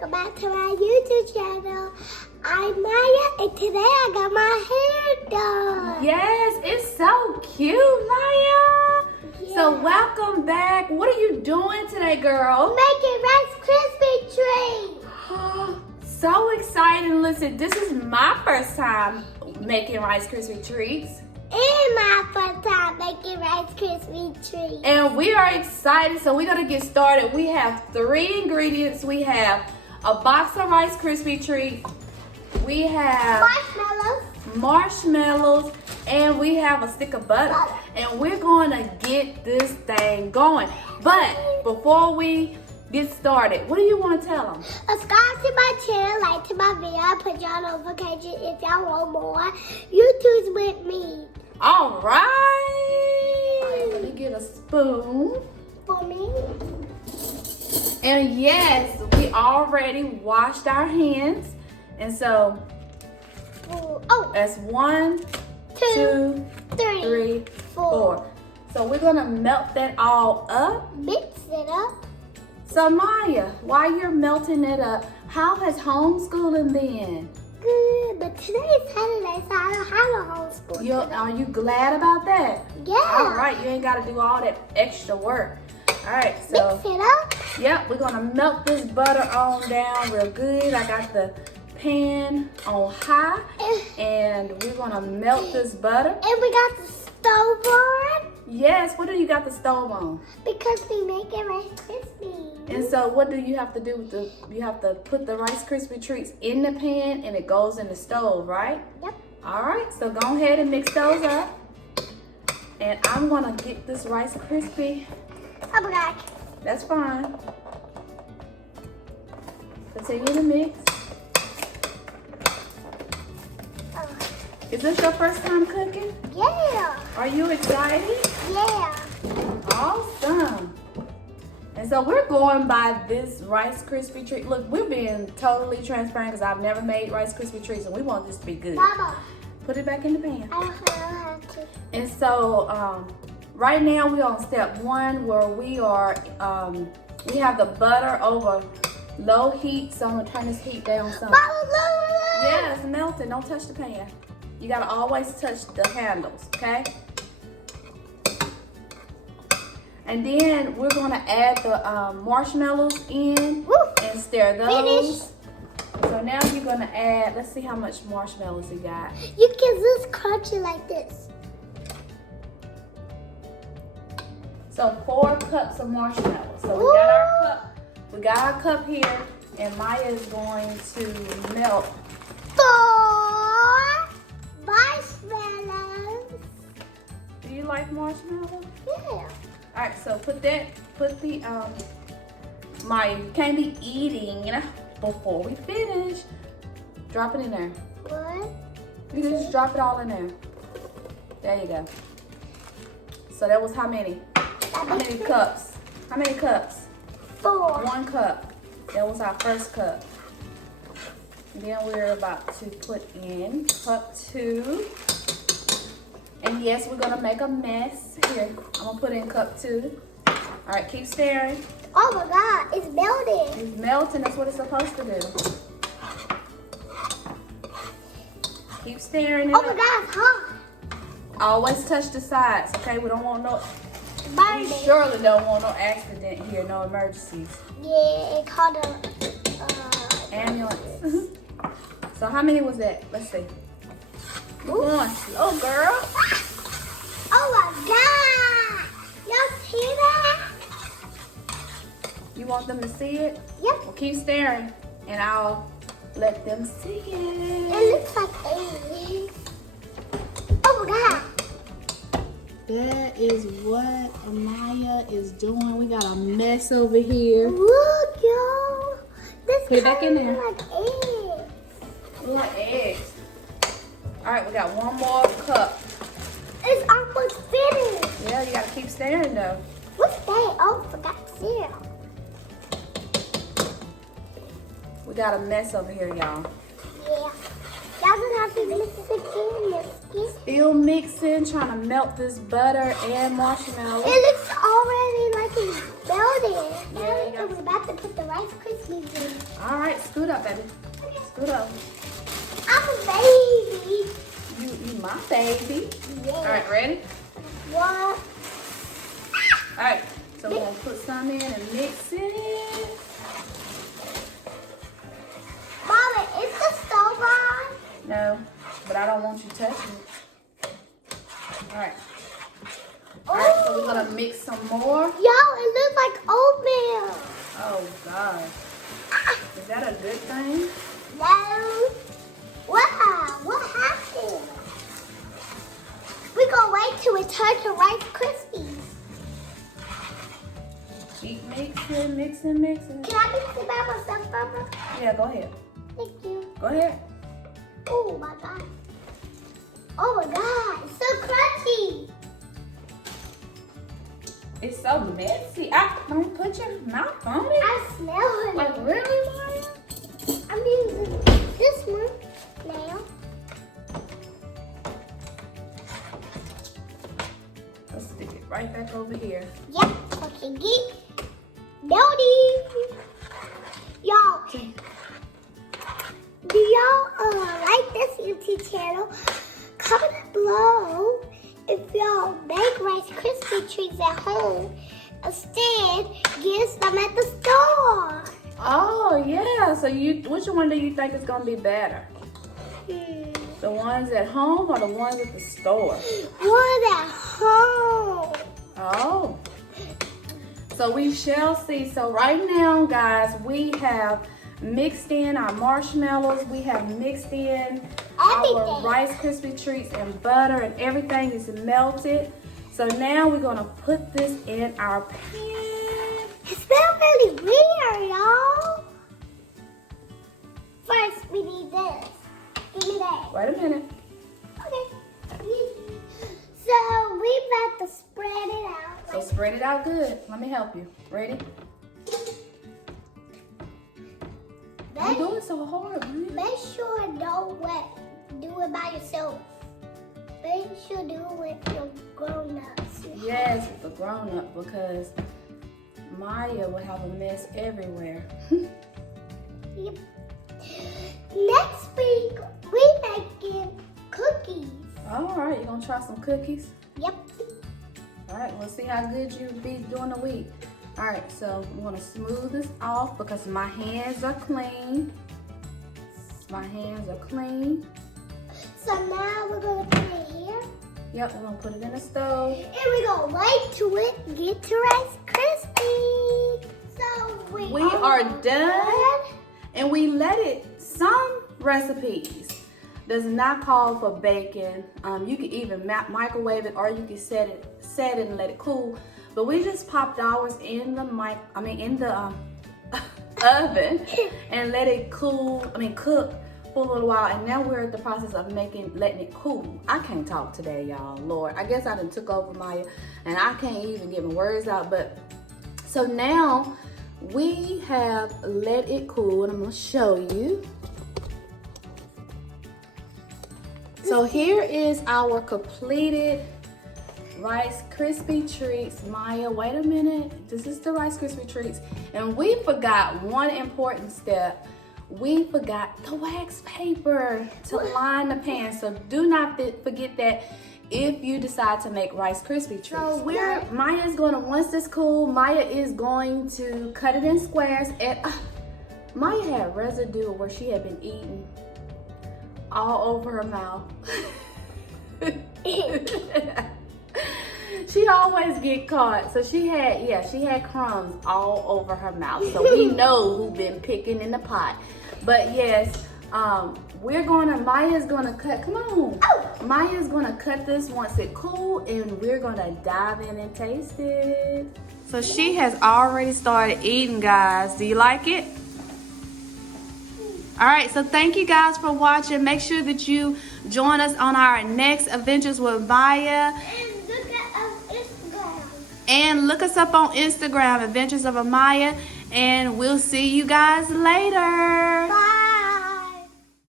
welcome back to my YouTube channel. I'm Maya, and today I got my hair done. Yes, it's so cute, Maya. Yeah. So welcome back. What are you doing today, girl? Making Rice Krispy Treats. So exciting. Listen, this is my first time making Rice Krispy Treats. And my first time making Rice Krispy Treats. And we are excited, so we're gonna get started. We have 3 ingredients. We have a box of Rice Krispy Treats. We have marshmallows, and we have a stick of butter. And we're gonna get this thing going. But before we get started, what do you want to tell them? Subscribe to my channel, like to my video, put y'all notifications if y'all want more YouTubes with me. All right. Let me get a spoon. For me. And yes, we already washed our hands. And so, that's 1, 2, 3, 4. So we're gonna melt that all up. Mix it up. So Maya, while you're melting it up, how has homeschooling been? Good, but today's Saturday, so I don't have a homeschool. Are you glad about that? Yeah. All right, you ain't gotta do all that extra work. All right, so. Mix it up. Yep, we're gonna melt this butter on down real good. I got the pan on high, and we're gonna melt this butter. And we got the stove on. Yes, what do you got the stove on? Because we make it Rice Krispy. And so what do you have to do with you have to put the Rice Krispy Treats in the pan and it goes in the stove, right? Yep. All right, so go ahead and mix those up. And I'm gonna get this Rice Krispy. I'll be back. That's fine. Continue to mix. Is this your first time cooking? Yeah. Are you excited? Yeah. Awesome. And so we're going by this Rice Krispy Treat. Look, we're being totally transparent because I've never made Rice Krispy Treats and we want this to be good. Mama. Put it back in the pan. I don't have to. And so right now we're on step 1 where we are, we have the butter over low heat. So I'm gonna turn this heat down some. Yeah, it's melting. Don't touch the pan. You gotta always touch the handles, okay? And then we're gonna add the marshmallows in and stir those. Finish. So now you're gonna add, let's see how much marshmallows you got. You can just crunch it like this. So 4 cups of marshmallows. So we got our cup here, and Maya is going to melt 4 marshmallows. Do you like marshmallows? Yeah. All right, so put the, Maya, you can't be eating before we finish. Drop it in there. What? You can just drop it all in there. There you go. So that was how many? How many cups? How many cups? 4. 1 cup. That was our first cup. Then we're about to put in cup 2. And yes, we're gonna make a mess. Here, I'm gonna put in cup 2. All right, keep stirring. Oh my God, it's melting. It's melting, that's what it's supposed to do. Keep stirring it Oh my up. God, it's hot. Always touch the sides, okay? We don't want no, we Burning. surely don't want no accident here, no emergencies. Yeah, it called a Ambulance. So how many was that? Let's see. One. Oh, girl. Oh my God! Y'all see that? You want them to see it? Yep. Well, keep staring, and I'll let them see it. It looks like aliens. Oh my God! That is what Amiya is doing. We got a mess over here. Look, y'all. This Put it back in there. like eggs. Look like eggs. All right, we got 1 more cup. It's almost finished. Yeah, you gotta keep staring though. What's that? Oh, I forgot to see it. We got a mess over here, y'all. Yeah. Y'all gonna have to mix it. Still mixing, trying to melt this butter and marshmallow. It looks already like it's melted. Yeah, you Now we're about to put the Rice Krispies in. All right, scoot up, baby. Scoot up. I'm a baby. You my baby. Yeah. All right, ready? What? All right, so we're gonna put some in and mix it. Mama, is the stove on? No, but I don't want you touching it. All right. All right, so we're gonna mix some more. Yo, it looks like oatmeal. Oh God, is that a good thing? No. Wow, what happened? We're gonna wait till it turns to Rice Krispies. Keep mixing, mixing, mixing. Can I mix it by myself, Mama? Yeah, go ahead. Thank you. Go ahead. Oh my God. Oh my God, it's so crunchy. It's so messy. Don't put your mouth on it. I smell it. Like really, Maya? I'm using this one now. Let's stick it right back over here. Yep, okay, get melty. Y'all, do y'all like this YouTube channel? Comment below if y'all make Rice Krispy Treats at home. Instead, get some at the store. Oh yeah. So which one do you think is gonna be better? The ones at home or the ones at the store? One at home. Oh. So we shall see. So right now, guys, we have mixed in our marshmallows. We have mixed in our Everything. Rice Krispy Treats and butter, and everything is melted. So now we're gonna put this in our pan. It smells really weird, y'all. First, we need this. Give me that. Wait a minute. Okay. So we about to spread it out. So spread it out good. Let me help you. Ready? Don't do it so hard, man. Make sure don't wet. Do it by yourself. Make sure do it with your grown-ups. Yes, with the grown-up, because Maya will have a mess everywhere. Yep. Next week, we making cookies. All right, you gonna try some cookies? Yep. All right, we'll see how good you be during the week. All right, so I'm gonna smooth this off because my hands are clean. My hands are clean. So now we're gonna put it here. Yep, we're gonna put it in the stove. And we're gonna wait till it get to Rice Krispies. So we are done. And we let it, some recipes does not call for bacon. You can even microwave it, or you can set it and let it cool. But we just popped ours in the oven and let it cook for a little while. And now we're in the process of letting it cool. I can't talk today, y'all. Lord, I guess I done took over Maya, and I can't even get my words out. But so now we have let it cool, and I'm gonna show you. So here is our completed Rice Krispy Treats. Maya, wait a minute. This is the Rice Krispy Treats. And we forgot one important step. We forgot the wax paper to line the pan. So do not forget that if you decide to make Rice Krispy Treats. So Maya's gonna, once this cool, Maya is going to cut it in squares. And Maya had residue where she had been eating all over her mouth. She always get caught. So she had crumbs all over her mouth. So we know who been picking in the pot. But yes, Maya's gonna cut, come on. Maya's gonna cut this once it cool, and we're gonna dive in and taste it. So she has already started eating, guys. Do you like it? All right, so thank you guys for watching. Make sure that you join us on our next Adventures with Maya. And look us up on Instagram, Adventures of Amiya. And we'll see you guys later. Bye.